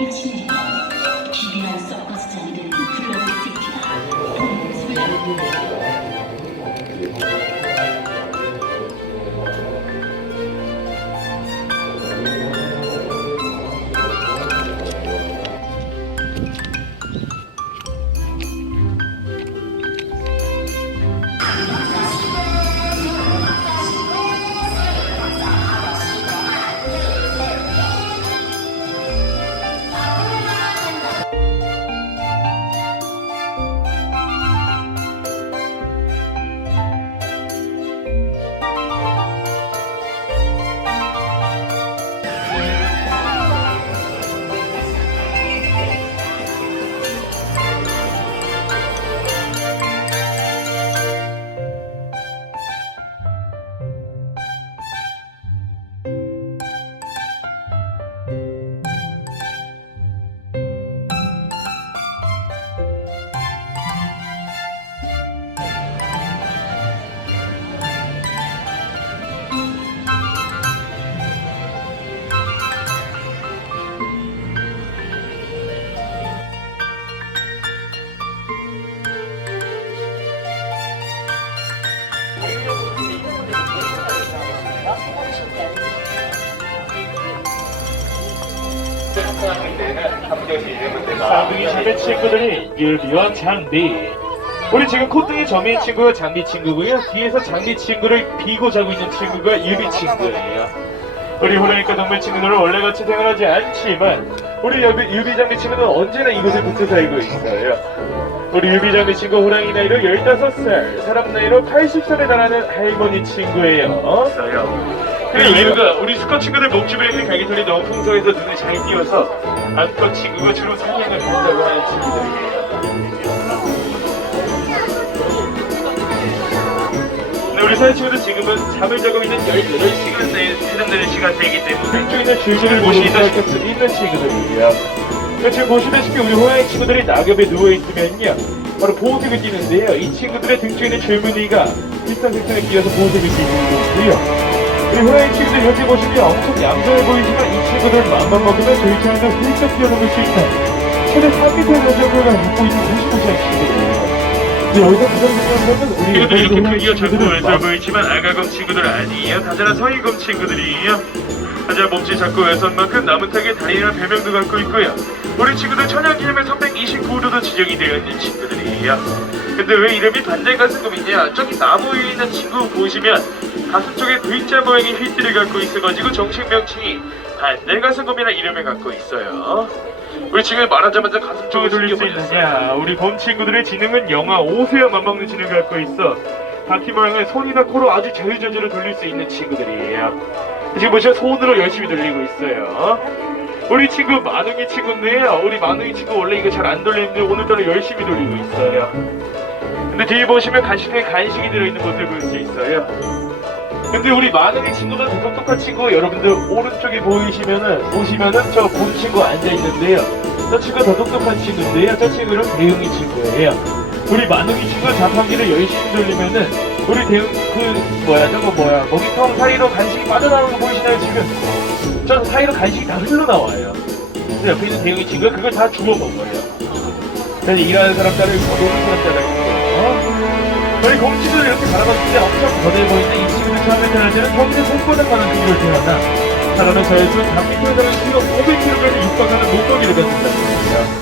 빛이 내리고 기괴한 서커스장이 되는 블러드 시티가 오늘 술래 쌍둥이 자매 친구들이 유비와 장비. 우리 지금 콧등이 점인 친구가 장비 친구고요. 뒤에서 장비 친구를 비고 자고 있는 친구가 유비 친구예요. 우리 호랑이과 동물 친구들은 원래 같이 생활하지 않지만 우리 유비, 유비 장비 친구는 언제나 이곳에 붙어 살고 있어요. 우리 유비 장비 친구 호랑이 나이로 15살, 사람 나이로 80살에 달하는 할머니 친구예요. 그 이유가 우리 수컷 친구들 있는 갈기털이 너무 풍성해서 눈에 잘 띄어서 암컷 친구가 주로 사냥을 한다고 하는 친구들이에요. 근데 우리 사회 친구들 지금은 잠을 자고 있는 18시간 내에 해당되는 시간대이기 때문에 있는 줄줄을 보시다시피 수 있는 친구들이에요. 지금 보시다시피 우리 호랑이 친구들이 낙엽에 누워있으면요 바로 보호색을 띠는데요. 이 친구들의 등 쪽에 있는 줄무늬가 비슷한 색상에 띄어서 보호색을 띠는 거고요. 우리 호랑이 친구들 현재 보시면 엄청 얌전해 보이지만 이 친구들 맘만 먹으면 저희 친구들 훌쩍 뛰어넘을 수 있는 최대 3m 연장을 갖고 있는 무시무시한 친구들이에요. 네, 여기서 것은 우리 친구들 이렇게 크기가 작고 외로워 보이지만 아가곰 친구들 아니에요. 다자란 서희곰 친구들이에요. 하지만 몸짓 작고 외선 만큼 나무타게 다리라는 별명도 갖고 있고요. 우리 친구들 천연 기념의 329도도 지정이 되어 있는 친구들이에요. 근데 왜 이름이 반대 가슴곰이냐? 저기 나무 위에 있는 친구 보시면 가슴 쪽에 V자 모양의 휘띠를 갖고 있어가지고 정식 명칭이 반대 가슴곰이라는 이름을 갖고 있어요. 우리 친구 말하자마자 가슴 쪽에 돌릴 수. 있느냐? 우리 곰 친구들의 지능은 영하 5세와 맞먹는 지능을 갖고 있어 바퀴 모양을 손이나 코로 아주 자유자재로 돌릴 수 있는 친구들이에요. 지금 보시면 손으로 열심히 돌리고 있어요. 우리 친구 마능이 친구인데요. 우리 마능이 친구 원래 이거 잘 안 돌리는데 오늘따라 열심히 돌리고 있어요. 근데 뒤에 보시면 간식에 간식이 들어있는 볼수 있어요. 근데 우리 마능이 친구는 더 똑똑한 친구 여러분들 오른쪽에 보이시면은 보시면은 저 본 친구 앉아 있는데요. 저 친구가 더 똑똑한 친구인데요. 저 친구는 대응이 친구예요. 우리 마능이 친구 자판기를 열심히 돌리면은 우리 대응 그 뭐야 저거 뭐야 먹이통 사이로 간식이 빠져나오는 거 보이시나요 지금? 저 사이로 간식이 다 흘러나와요. 옆에 있는 대응이 친구가 그걸 다 주워 먹어요. 그래서 일하는 사람 따로 있고 노는 사람 따로 있고 저희 공치들 이렇게 바라봤을 때 엄청 거대 보이는 이 친구들 처음에 태어날 때는 성인의 손바닥만한 크기로 태어나 살아는 저에서 단미터에서는 키로 500kg까지 육박하는 목도기를 갖는다는 겁니다.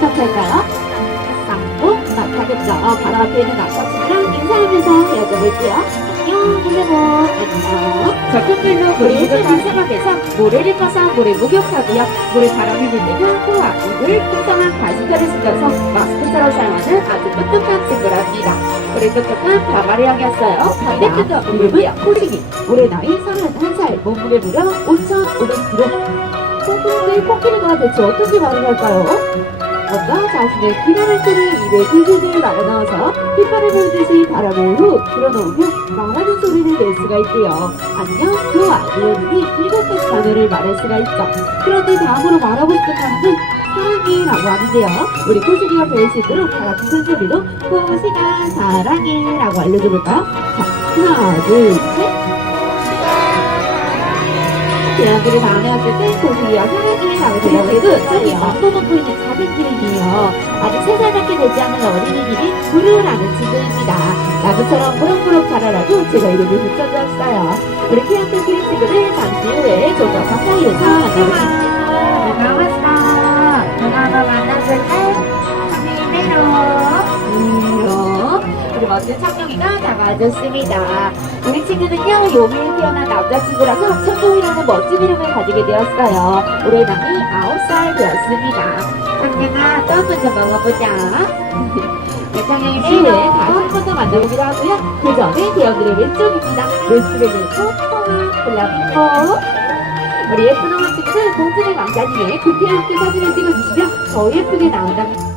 친구 무슨 탑할까요? 쌍복 탑하겠죠. 바로 앞에 있는 남자친구랑 인사하면서 여쭤볼게요. 안녕, 헬레몬. 안녕. 물이 부족한 새벽에서 모래를 퍼서 물을 목욕하고요. 물에 바람이 불 때는 코와 입을 풍성한 가시뼈를 숨겨서 마스크처럼 사용하는 아주 똑똑한 친구랍니다. 우리 똑똑한 바바리형이었어요. 반대편도 물고요. 코식이. 올해 나이 31살, 몸무게 무려 5,500kg. 코끼리 코끼리가 대체 어떻게 말을 할까요? 먼저 자신의 기나를 뜨는 입에 들들들 말아넣어서 휘파람을 불듯이 바람을 후 불어넣으면 말하는 소리를 낼 수가 있대요. 안녕, 좋아, 이러니 일곱 개 단어를 말할 수가 있죠. 그런데 다음으로 말하고 싶은 단어는 사랑해라고 하는데요. 우리 코시기가 배울 수 있도록 다 같이 큰 소리로 코시가 사랑해라고 알려줘볼까요? 자, 하나, 둘, 셋. 대학들이 다음에 왔을 때 고수기와 사랑해라고 대답해도 저기 앞도 놓고 있는 작은 기린이에요. 아직 세 살밖에 되지 않은 어린이 기린 부르라는 친구입니다. 나무처럼 무럭무럭 자라라고 제가 이름을 붙여주었어요. 우리 키한테 기린 친구들 잠시 후에 좀더 가까이에서 만나보겠습니다. 멋진 청룡이가 나와줬습니다. 우리 친구는요, 용일 태어난 남자친구라서 청룡이라는 멋진 이름을 가지게 되었어요. 올해 나이 9살 되었습니다. 청룡아, 또 한 번 더 먹어보자. 우리 청룡이 내일은 다시 한번더 만나보기로 하고요. 그 전에 대형들의 왼쪽입니다. 로스트레드 포마 플라밍고. 우리 예쁜 어머 친구들 공주의 왕자님의 그때 함께 사진을 찍어주시면 더 예쁘게 나온답니다.